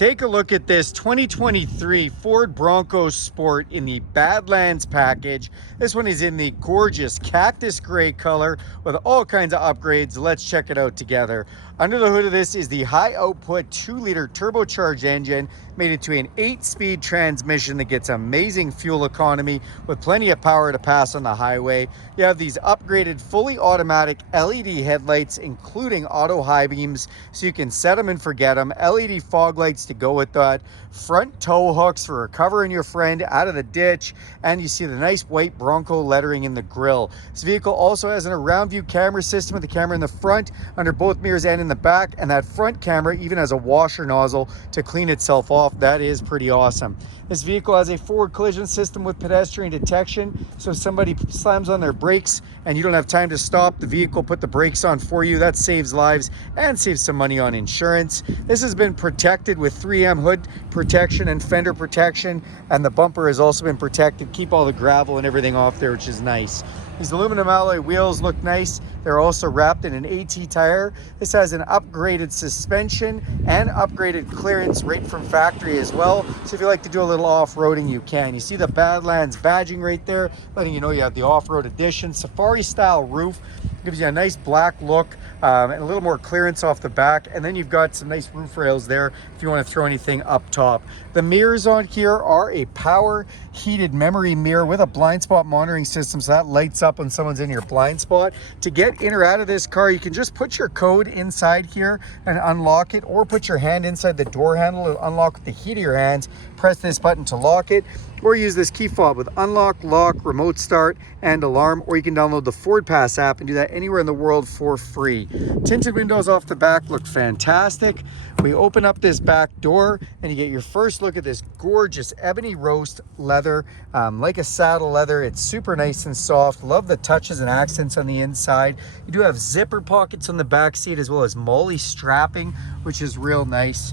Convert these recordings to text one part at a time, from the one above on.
Take a look at this 2023 Ford Bronco Sport in the Badlands package. This one is in the gorgeous Cactus Grey color with all kinds of upgrades. Let's check it out together. Under the hood of this is the high output 2-liter turbocharged engine made into an 8-speed transmission that gets amazing fuel economy with plenty of power to pass on the highway. You have these upgraded fully automatic LED headlights, including auto high beams, so you can set them and forget them. LED fog lights to go with that. Front tow hooks for recovering your friend out of the ditch. And you see the nice white Bronco lettering in the grille. This vehicle also has an around view camera system with the camera in the front, under both mirrors and in the back. And that front camera even has a washer nozzle to clean itself off. That is pretty awesome. This vehicle has a forward collision system with pedestrian detection. So if somebody slams on their brakes and you don't have time to stop, the vehicle put the brakes on for you. That saves lives and saves some money on insurance. This has been protected with 3M hood protection and fender protection, and the bumper has also been protected. Keep all the gravel and everything off there, which is nice. These aluminum alloy wheels look nice. They're also wrapped in an AT tire. This has an upgraded suspension and upgraded clearance right from factory as well. So if you like to do a little off-roading, you can. You see the Badlands badging right there, letting you know you have the off-road edition. Safari style roof. Gives you a nice black look and a little more clearance off the back. And then you've got some nice roof rails there if you want to throw anything up top. The mirrors on here are a power heated memory mirror with a blind spot monitoring system, so that lights up when someone's in your blind spot. To get in or out of this car, you can just put your code inside here and unlock it, or put your hand inside the door handle and unlock with the heat of your hands. Press this button to lock it, or use this key fob with unlock, lock, remote start, and alarm, or you can download the Ford Pass app and do that anywhere in the world for free. Tinted windows off the back look fantastic. We open up this back door and you get your first look at this gorgeous ebony roast leather, like a saddle leather. It's super nice and soft. Love the touches and accents on the inside. You do have zipper pockets on the back seat as well as MOLLE strapping, which is real nice.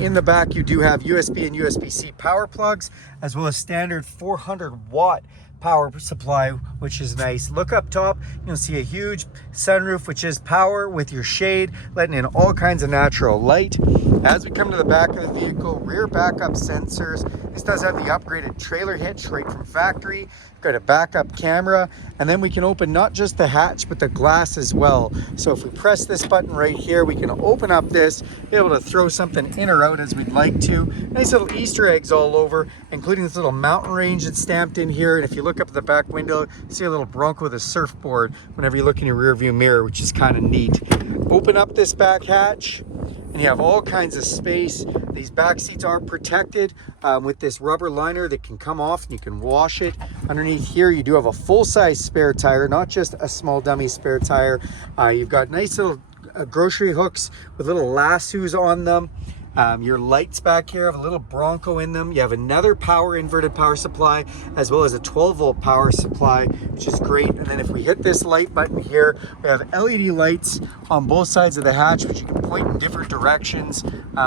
In the back, you do have USB and USB-C power plugs, as well as standard 400-watt power supply, which is nice. Look up top, you'll see a huge sunroof, which is power with your shade, letting in all kinds of natural light. As we come to the back of the vehicle, rear backup sensors. This does have the upgraded trailer hitch right from factory. We've got a backup camera, and then we can open not just the hatch, but the glass as well. So if we press this button right here, we can open up this, be able to throw something in or out as we'd like to. Nice little Easter eggs all over, including this little mountain range that's stamped in here. And if you look up at the back window, you see a little Bronco with a surfboard whenever you look in your rear view mirror, which is kind of neat. Open up this back hatch, and you have all kinds of space. These back seats are protected with this rubber liner that can come off and you can wash it. Underneath here, you do have a full-size spare tire, not just a small dummy spare tire. You've got nice little grocery hooks with little lassos on them. Your lights back here have a little Bronco in them. You have another inverted power supply, as well as a 12-volt power supply, which is great. And then if we hit this light button here, we have LED lights on both sides of the hatch, which you can point in different directions,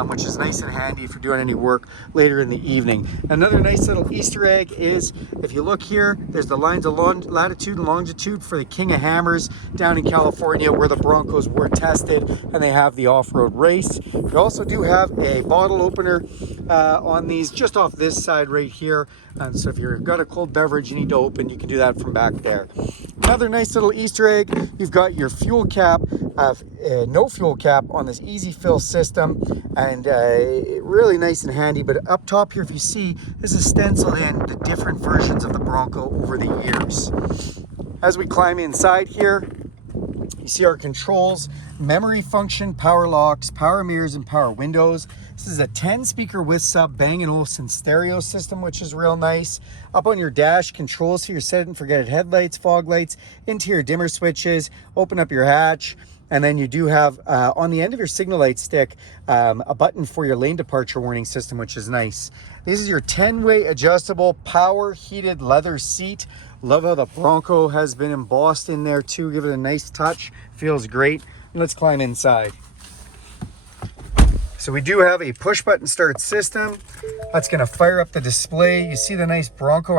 which is nice and handy if you're doing any work later in the evening. Another nice little Easter egg is, if you look here, there's the lines of latitude and longitude for the King of Hammers down in California, where the Broncos were tested, and they have the off-road race. You also do have a bottle opener on these just off this side right here. So if you've got a cold beverage you need to open, you can do that from back there. Another nice little Easter egg, you've got your fuel cap, no fuel cap on this easy fill system, and really nice and handy. But up top here, if you see, this is stenciled in the different versions of the Bronco over the years. As we climb inside here, you see our controls, memory function, power locks, power mirrors, and power windows. This is a 10-speaker with sub Bang & Olufsen stereo system, which is real nice. Up on your dash, controls for your set and forget it headlights, fog lights, interior dimmer switches, open up your hatch. And then you do have, on the end of your signal light stick, a button for your lane departure warning system, which is nice. This is your 10-way adjustable power heated leather seat. Love how the Bronco has been embossed in there too. Give it a nice touch. Feels great. Let's climb inside. So we do have a push button start system. That's going to fire up the display. You see the nice Bronco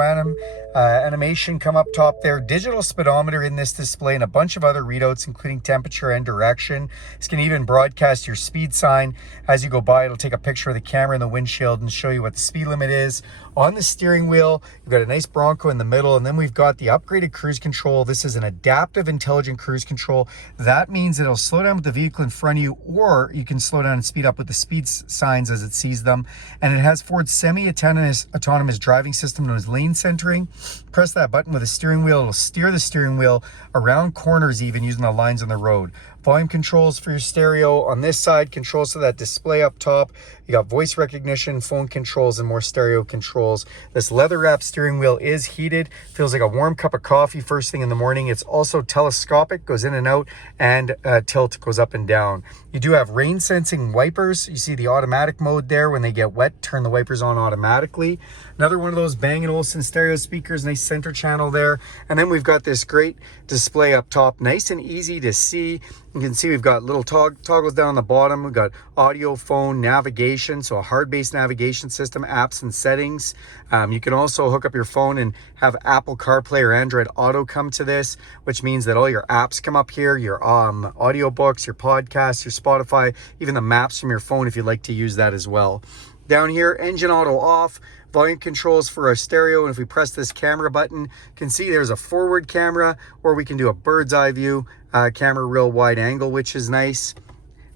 animation come up top there, digital speedometer in this display, and a bunch of other readouts, including temperature and direction. This can even broadcast your speed sign. As you go by, it'll take a picture of the camera in the windshield and show you what the speed limit is. On the steering wheel, you've got a nice Bronco in the middle, and then we've got the upgraded cruise control. This is an adaptive intelligent cruise control. That means it'll slow down with the vehicle in front of you, or you can slow down and speed up with the speed signs as it sees them. And it has Ford's semi-autonomous driving system known as lane centering. Press that button with the steering wheel. It'll steer the steering wheel around corners, even using the lines on the road. Volume controls for your stereo. On this side, controls to that display up top. You got voice recognition, phone controls, and more stereo controls. This leather-wrapped steering wheel is heated. Feels like a warm cup of coffee first thing in the morning. It's also telescopic, goes in and out, and tilt goes up and down. You do have rain sensing wipers. You see the automatic mode there. When they get wet, turn the wipers on automatically. Another one of those Bang & Olufsen stereo speakers, nice center channel there. And then we've got this great display up top, nice and easy to see. You can see we've got little toggles down the bottom. We've got audio, phone, navigation, so a hard-based navigation system, apps and settings. You can also hook up your phone and have Apple CarPlay or Android Auto come to this, which means that all your apps come up here, your audiobooks, your podcasts, your Spotify, even the maps from your phone if you'd like to use that as well. Down here, engine auto off, volume controls for our stereo, and if we press this camera button, you can see there's a forward camera, or we can do a bird's eye view camera, real wide angle, which is nice.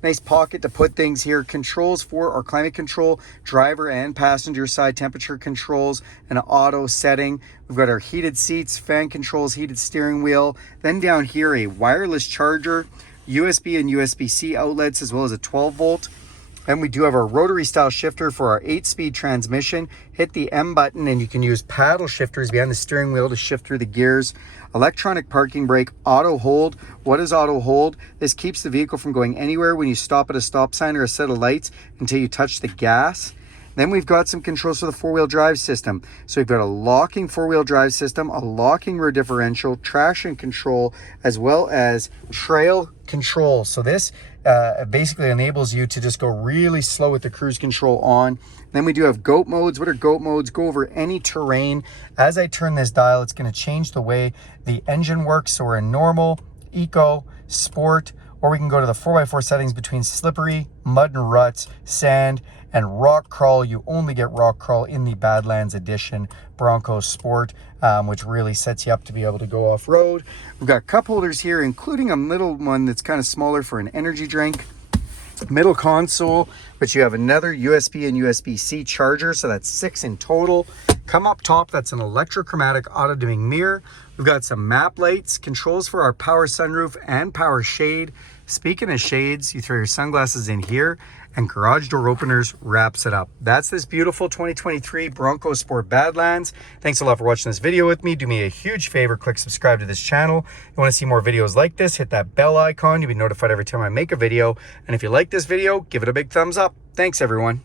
Nice pocket to put things here. Controls for our climate control, driver and passenger side temperature controls, and an auto setting. We've got our heated seats, fan controls, heated steering wheel. Then down here, a wireless charger, USB and USB-C outlets, as well as a 12-volt. And we do have our rotary style shifter for our 8-speed transmission. Hit the M button and you can use paddle shifters behind the steering wheel to shift through the gears. Electronic parking brake, auto hold. What is auto hold? This keeps the vehicle from going anywhere when you stop at a stop sign or a set of lights until you touch the gas. Then we've got some controls for the four-wheel drive system. So we've got a locking four-wheel drive system, a locking rear differential, traction control, as well as trail control. So this basically enables you to just go really slow with the cruise control on. Then we do have GOAT modes. What are GOAT modes? Go over any terrain. As I turn this dial, it's going to change the way the engine works. So we're in normal, eco, sport, or we can go to the 4x4 settings between slippery, mud and ruts, sand, and rock crawl. You only get rock crawl in the Badlands Edition Bronco Sport, which really sets you up to be able to go off-road. We've got cup holders here, including a middle one that's kind of smaller for an energy drink. Middle console, which you have another USB and USB-C charger, so that's 6 in total. Come up top, that's an electrochromatic auto-dimming mirror. We've got some map lights, controls for our power sunroof and power shade. Speaking of shades, you throw your sunglasses in here, and garage door openers wraps it up. That's this beautiful 2023 Bronco Sport Badlands. Thanks a lot for watching this video with me. Do me a huge favor, click subscribe to this channel. If you want to see more videos like this, hit that bell icon. You'll be notified every time I make a video. And if you like this video, give it a big thumbs up. Thanks, everyone.